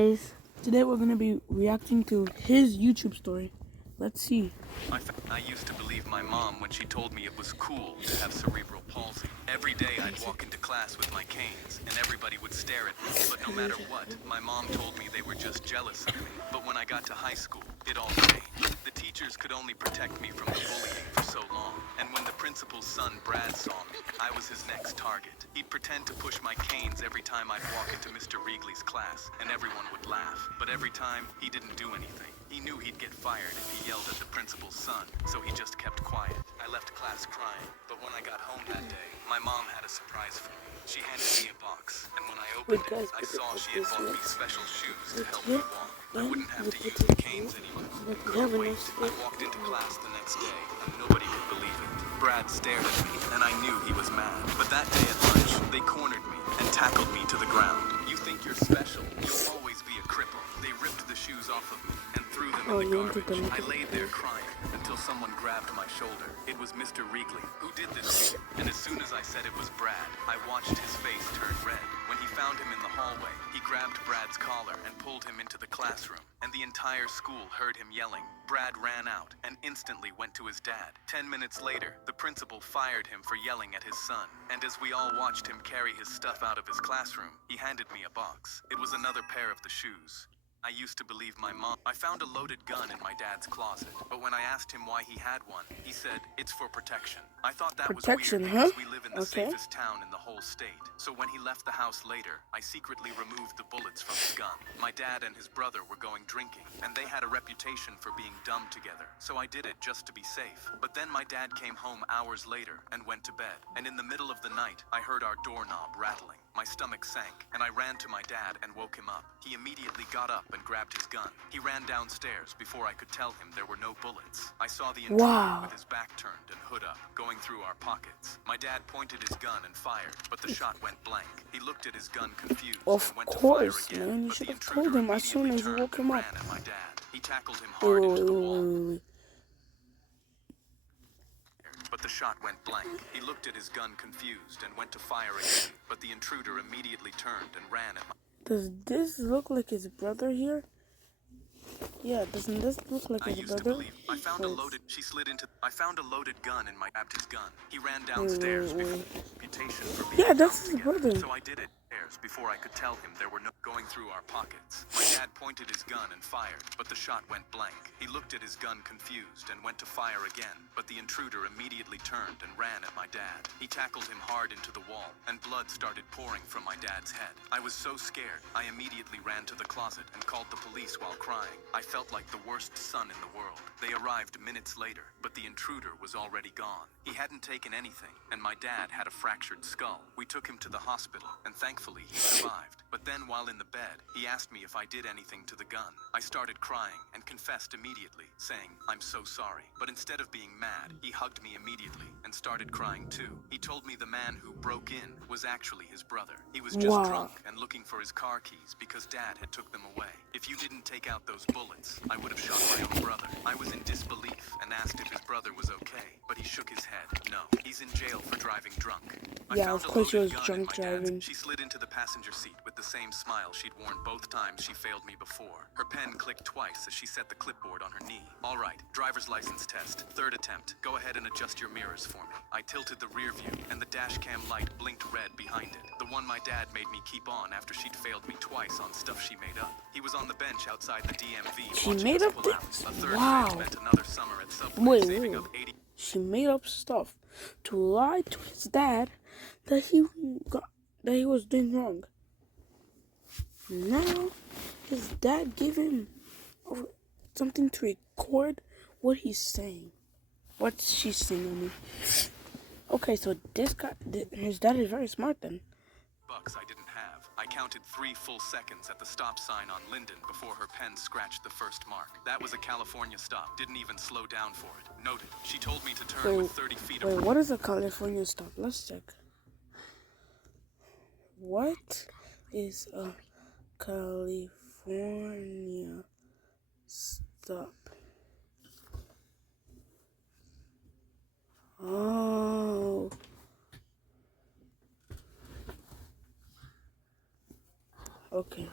Guys, today we're going to be reacting to his YouTube story. Let's see. I used to believe my mom when she told me it was cool to have cerebral palsy. Every day I'd walk into class with my canes and everybody would stare at me. But no matter what, my mom told me they were just jealous of me. But when I got to high school, it all changed. The teachers could only protect me from the bullying for so long. And when the principal's son, Brad, saw me, I was his next target. He'd pretend to push my canes every time I'd walk into Mr. Regley's class, and everyone would laugh. But every time, he didn't do anything. He knew he'd get fired if he yelled at the principal's son, so he just kept quiet. I left class crying, but when I got home that day, my mom had a surprise for me. She handed me a box, and when I opened it, I saw she had bought me special shoes to help me walk. I wouldn't have to use the canes anymore. Wait, I walked into class the next day, and nobody could believe it. Brad stared at me, and I knew he was mad. But that day at lunch, they cornered me and tackled me to the ground. You think you're special? You'll always be a cripple. They ripped the shoes off of me and threw them in the garbage. I laid there crying until someone grabbed my shoulder. It was Mr. Regley who did this to me. And as soon as I said it was Brad, I watched his face turn red. When he found him in the hallway, he grabbed Brad's collar and pulled him into the classroom. And the entire school heard him yelling. Brad ran out and instantly went to his dad. 10 minutes later, the principal fired him for yelling at his son. And as we all watched him carry his stuff out of his classroom, he handed me a box. It was another pair of the shoes. I used to believe my mom. I found a loaded gun in my dad's closet, but when I asked him why he had one, he said, it's for protection. I thought that was weird because we live in the safest town in the whole state. So when he left the house later, I secretly removed the bullets from his gun. My dad and his brother were going drinking, and they had a reputation for being dumb together. So I did it just to be safe. But then my dad came home hours later and went to bed. And in the middle of the night, I heard our doorknob rattling. My stomach sank, and I ran to my dad and woke him up. He immediately got up and grabbed his gun. He ran downstairs before I could tell him there were no bullets. I saw the intruder with his back turned and hood up, going through our pockets. My dad pointed his gun and fired, but the shot went blank. He looked at his gun confused and went to fire again. Man, you But should the have told intruder him as soon immediately as you turned woke him and up. ran at my dad. He tackled him hard into the wall. But the shot went blank. He looked at his gun confused and went to fire again, but the intruder immediately turned and ran at my... Does this look like his brother here? Yeah, doesn't this look like his brother? I found a loaded... I found a loaded gun and grabbed his gun. He ran downstairs before reputation for being that's his brother. So I did it before I could tell him there were no going through our pockets. My dad pointed his gun and fired, but the shot went blank. He looked at his gun confused and went to fire again, but the intruder immediately turned and ran at my dad. He tackled him hard into the wall, and blood started pouring from my dad's head. I was so scared, I immediately ran to the closet and called the police while crying. I felt like the worst son in the world. They arrived minutes later, but the intruder was already gone. He hadn't taken anything, and my dad had a fractured skull. We took him to the hospital, and thankfully he survived. But then while in the bed, he asked me if I did anything to the gun. I started crying and confessed immediately, saying, I'm so sorry. But instead of being mad, he hugged me immediately and started crying too. He told me the man who broke in was actually his brother. He was just drunk and looking for his car keys because dad had took them away. If you didn't take out those bullets, I would have shot my own brother. I was in disbelief and asked if his brother was okay, but he shook his head. No, he's in jail for driving drunk. Yeah, of course he was drunk driving. She slid into the passenger seat with the same smile she'd worn both times she failed me before. Her pen clicked twice as she set the clipboard on her knee. All right, driver's license test, third attempt. Go ahead and adjust your mirrors for me. I tilted the rear view, and the dash cam light blinked red behind it. The one my dad made me keep on after she'd failed me twice on stuff she made up. He was on the bench outside the DMV. She made up things? Wow. Another summer at Subway, saving up 80. She made up stuff to lie to his dad that he was doing wrong. Now his dad gave him something to record what he's saying. What she's saying, I mean. Okay, so this guy, his dad is very smart then. Bucks I didn't have. I counted 3 full seconds at the stop sign on Linden before her pen scratched the first mark. That was a California stop. Didn't even slow down for it. Noted. She told me to turn with 30 feet of... Wait, what is a California stop? Let's check. What is a California stop? Oh. Okay.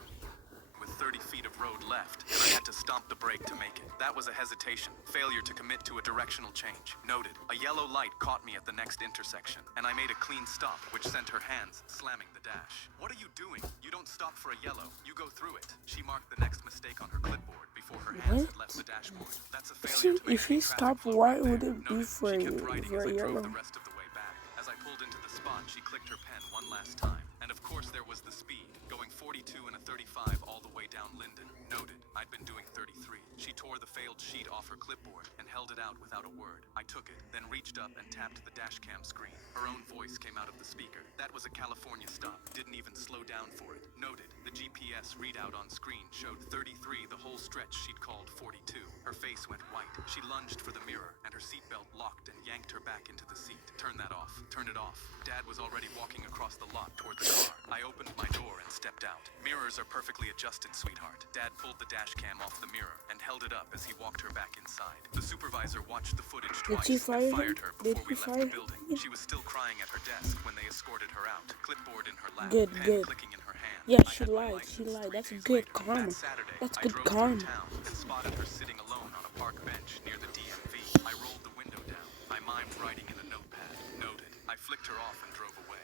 With 30 road left, and I had to stomp the brake to make it. That was a hesitation, failure to commit to a directional change. Noted. A yellow light caught me at the next intersection, and I made a clean stop, which sent her hands slamming the dash. What are you doing? You don't stop for a yellow. You go through it. She marked the next mistake on her clipboard before her hands had left the dashboard. That's a failure to If he maintain traffic stopped, flow why right would there. it be Noted. for She kept writing as I drove yellow? the rest of the way back. As I pulled into the spot, she clicked her pen one last time. And of course there was the speed, going 42 and a 35 all the way down Linden. Noted. I'd been doing 33. She tore the failed sheet off her clipboard and held it out without a word. I took it, then reached up and tapped the dashcam screen. Her own voice came out of the speaker. That was a California stop. Didn't even slow down for it. Noted. The GPS readout on screen showed 33 the whole stretch she'd called 42. Her face went white. She lunged for the mirror, and her seatbelt locked and yanked her back into the seat. Turn that off. Turn it off. Dad was already walking across the lot toward the car. I opened my door and stepped out. Mirrors are perfectly adjusted, sweetheart. Dad pulled the dash cam off the mirror and held it up as he walked her back inside. The supervisor watched the footage twice and fired her before we left the building. She was still crying at her desk when they escorted her out. Clipboard in her lap, pen clicking in her hand. Yeah, she lied. She lied. That's good karma. That's good karma. And spotted her sitting alone on a park bench near the DMV. I rolled the window down. I mimed writing in a notepad. Noted. I flicked her off and drove away.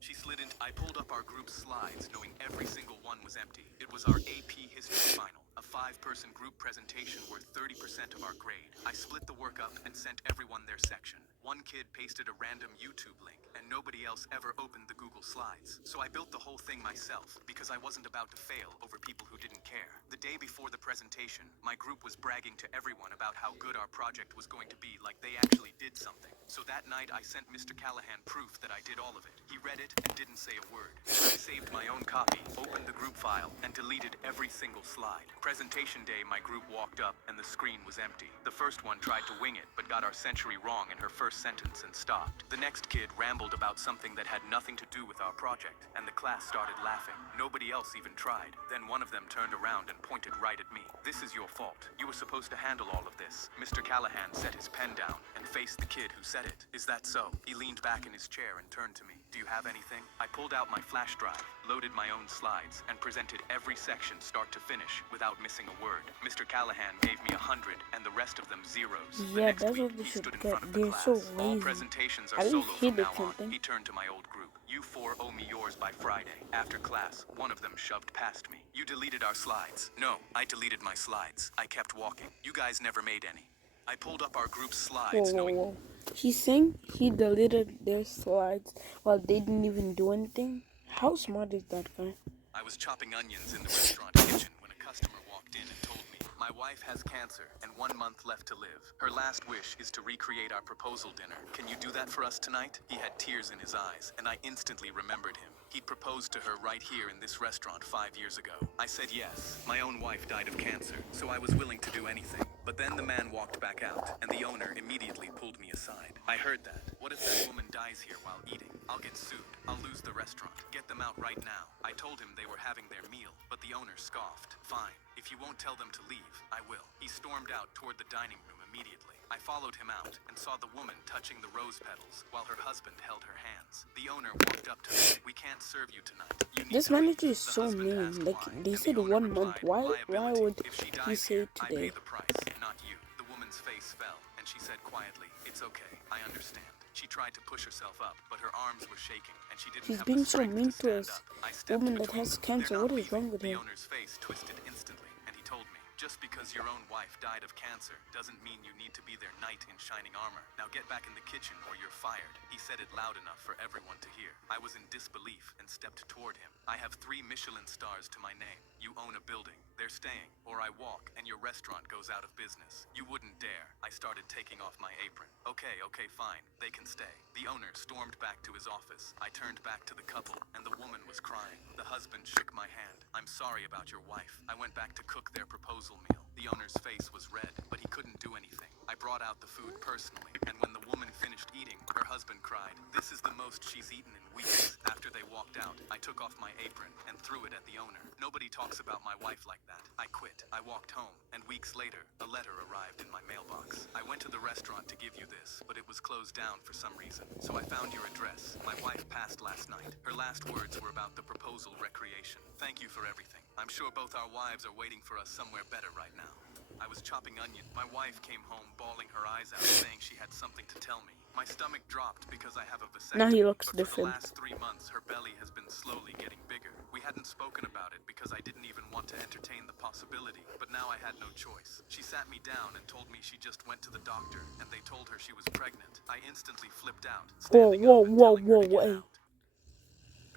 She slid into. I pulled up our group slides, knowing every single one was empty. It was our AP history final, a 5-person group presentation worth 30% of our grade. I split the work up and sent everyone their section. One kid pasted a random YouTube link, and nobody else ever opened the Google Slides. So I built the whole thing myself, because I wasn't about to fail over people who didn't care. The day before the presentation, my group was bragging to everyone about how good our project was going to be, like they actually did something. So that night I sent Mr. Callahan proof that I did all of it. He read it and didn't say a word. I saved my own copy, opened the group file, and deleted every single slide. Presentation day, my group walked up and the screen was empty. The first one tried to wing it, but got our century wrong in her first sentence and stopped. The next kid rambled about something that had nothing to do with our project, and the class started laughing. Nobody else even tried. Then one of them turned around and pointed right at me. This is your fault. You were supposed to handle all of this. Mr. Callahan set his pen down and faced the kid who said it. Is that so? He leaned back in his chair and turned to me. Do you have anything? I pulled out my flash drive, loaded my own slides, and presented every section start to finish without missing a word. Mr. Callahan gave me 100 and the rest of them zeros. Yeah, that's what they should get. They're so All lazy. presentations are At solo least he from did now on. something. He turned to my old group. You four owe me yours by Friday. After class, one of them shoved past me. You deleted our slides. No, I deleted my slides. I kept walking. You guys never made any. I pulled up our group's slides knowing... Whoa. He's saying he deleted their slides while they didn't even do anything? How smart is that guy? I was chopping onions in the restaurant kitchen when a customer walked in and told me, my wife has cancer and 1 month left to live. Her last wish is to recreate our proposal dinner. Can you do that for us tonight? He had tears in his eyes, and I instantly remembered him. He'd proposed to her right here in this restaurant 5 years ago. I said yes. My own wife died of cancer, so I was willing to do anything. But then the man walked back out, and the owner immediately pulled me aside. I heard that. What if that woman dies here while eating? I'll get sued. I'll lose the restaurant. Get them out right now. I told him they were having their meal, but the owner scoffed. Fine. If you won't tell them to leave, I will. He stormed out toward the dining room immediately. I followed him out and saw the woman touching the rose petals while her husband held her hands. The owner walked up to me. We can't serve you tonight. You need This to leave." manager is The so husband mean. asked Like, why, they and said the owner 1 month. replied, Why "Liability. would If she he dies say here, I pay today? the price, not you." The woman's face fell, and she said quietly, "It's okay. I understand." She tried to push herself up, but her arms were shaking, and she didn't He's have being the so strength mean to to stand us. up. I stepped Woman that between has them. cancer, "They're what not is wrong leaving." with The him? owner's face twisted instantly, and he told me, "Just because your own wife died of cancer doesn't mean you need to be their knight in shining armor. Now get back in the kitchen or you're fired." He said it loud enough for everyone to hear. I was in disbelief and stepped toward him. "I have 3 Michelin stars to my name. You own a building. They're staying, or I walk and your restaurant goes out of business. You wouldn't dare." I started taking off my apron. Okay, fine. They can stay." The owner stormed back to his office. I turned back to the couple, and the woman was crying. The husband shook my hand. "I'm sorry about your wife." I went back to cook their proposal meal. The owner's face was red, but he couldn't do anything. I brought out the food personally, and when the woman finished eating, her husband cried, "This is the most she's eaten in weeks." After they walked out, I took off my apron and threw it at the owner. Nobody talks about my wife like that. I quit. I walked home, and weeks later, a letter arrived in my mailbox. "I went to the restaurant to give you this, but it was closed down for some reason. So I found your address. My wife passed last night. Her last words were about the proposal recreation. Thank you for everything. I'm sure both our wives are waiting for us somewhere better right now. I was chopping onion. My wife came home bawling her eyes out, saying she had something to tell me. My stomach dropped because I have a vasectomy. Now he looks but different. For the last 3 months, her belly has been slowly getting bigger. We hadn't spoken about it because I didn't even want to entertain the possibility, but now I had no choice. She sat me down and told me she just went to the doctor and they told her she was pregnant. I instantly flipped out, standing up and telling her to get out.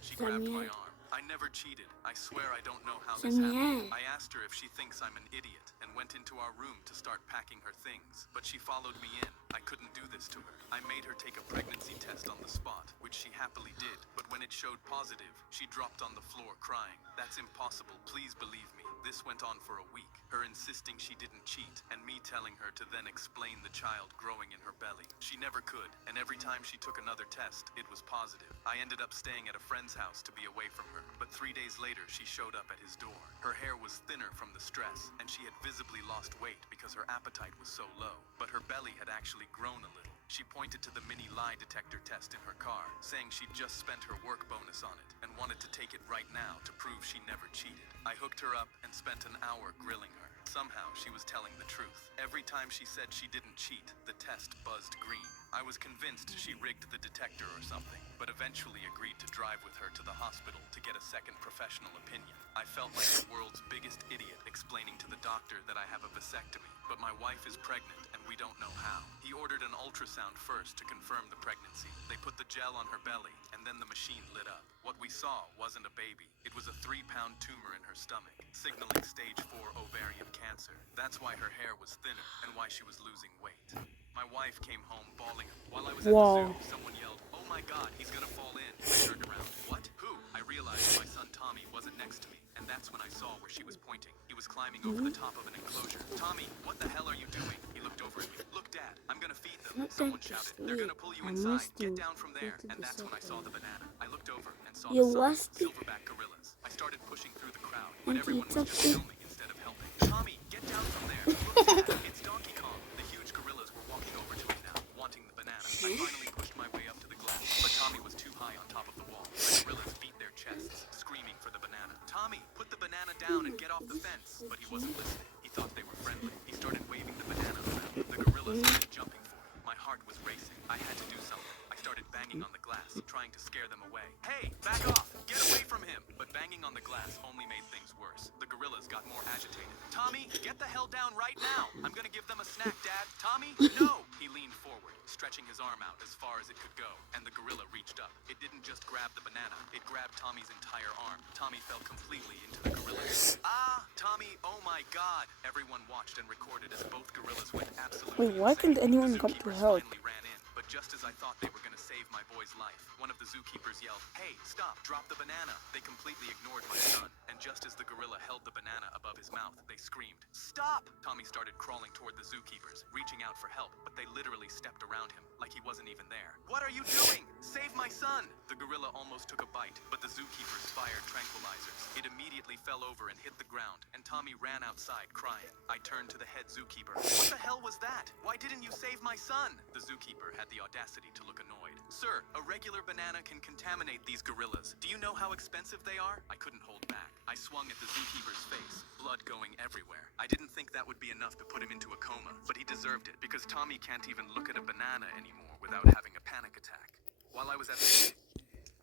She grabbed my arm. I never cheated. I swear I don't know how this happened. I asked her if she thinks I'm an idiot and went into our room to start packing her things, but she followed me in. I couldn't do this to her. I made her take a pregnancy test on the spot, which she happily did, but when it showed positive, she dropped on the floor crying. That's impossible. Please believe me. This went on for a week, her insisting she didn't cheat, and me telling her to then explain the child growing in her belly. She never could, and every time she took another test, it was positive. I ended up staying at a friend's house to be away from her, but 3 days later, she showed up at his door. Her hair was thinner from the stress, and she had visibly lost weight because her appetite was so low, but her belly had actually grown a little. She pointed to the mini lie detector test in her car, saying she'd just spent her work bonus on it and wanted to take it right now to prove she never cheated. I hooked her up and spent an hour grilling her. Somehow, she was telling the truth. Every time she said she didn't cheat, the test buzzed green. I was convinced she rigged the detector or something, but eventually agreed to drive with her to the hospital to get a second professional opinion. I felt like the world's biggest idiot explaining to the doctor that I have a vasectomy, but my wife is pregnant and we don't know how. He ordered an ultrasound first to confirm the pregnancy. They put the gel on her belly, and then the machine lit up. What we saw wasn't a baby. It was a 3-pound tumor in her stomach, signaling stage 4 ovarian cancer. That's why her hair was thinner and why she was losing weight. My wife came home bawling. While I was at the zoo, someone yelled, "Oh my God, he's gonna fall in." I turned around. What? Who? I realized my son Tommy wasn't next to me, and that's when I saw where she was pointing. He was climbing over the top of an enclosure. "Tommy, what the hell are you doing?" He looked over at me. "Look, Dad, I'm gonna feed them." Someone shouted, "They're gonna pull you inside. Get down from there." And that's when I saw the banana. I looked over and saw the sign, silverback gorillas. I started pushing through the crowd, but everyone was just filming instead of helping. "Tommy, get down from there. Look, Dad, it's Donkey Kong." The huge gorillas were walking over to him now, wanting the banana. I finally pushed my way up to the glass, but Tommy was too high on top of the wall. The gorillas beat their chests, screaming for the banana. "Tommy, put the banana down and get off the fence." But he wasn't listening. He thought they were friendly. He started waving the banana around. The gorillas started jumping for it. My heart was racing. I had to do something. I started banging on the glass, trying to scare them away. "Hey, back off! Get away from him!" But banging on the glass only made things worse. The gorillas got more agitated. "Tommy, get the hell down right now! I'm gonna give them a snack, Dad! Tommy, no!" He leaned forward, stretching his arm out as far as it could go, and the gorilla reached up. It didn't just grab the banana, it grabbed Tommy's entire arm. Tommy fell completely into the gorilla's. "Ah, Tommy, oh my God!" Everyone watched and recorded as both gorillas went absolutely Wait, why insane. can't anyone The come to zookeepers help? finally ran in, but just as I thought they were gonna save my boy's life, one of the zookeepers yelled, "Hey, stop, drop the banana." They completely ignored my son, and just as the gorilla held the banana above his mouth, they screamed, "Stop!" Tommy started crawling toward the zookeepers, reaching out for help, but they literally stepped around him, like he wasn't even there. "What are you doing? Save my son!" The gorilla almost took a bite, but the zookeepers fired tranquilizers. It immediately fell over and hit the ground, and Tommy ran outside crying. I turned to the head zookeeper. "What the hell was that? Why didn't you save my son?" The zookeeper had the audacity to look annoyed. "Sir, a regular banana can contaminate these gorillas. Do you know how expensive they are?" I couldn't hold back. I swung at the zookeeper's face, blood going everywhere. I didn't think that would be enough to put him into a coma, but he deserved it because Tommy can't even look at a banana anymore without having a panic attack. While I was at the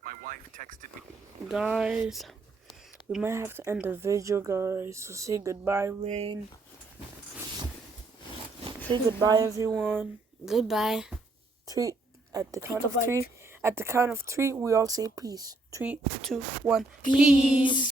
my wife texted me. Guys, we might have to end the video, guys. So say goodbye, Rain. Say goodbye, everyone. Goodbye. At the count of three, we all say peace. 3, 2, 1, Peace.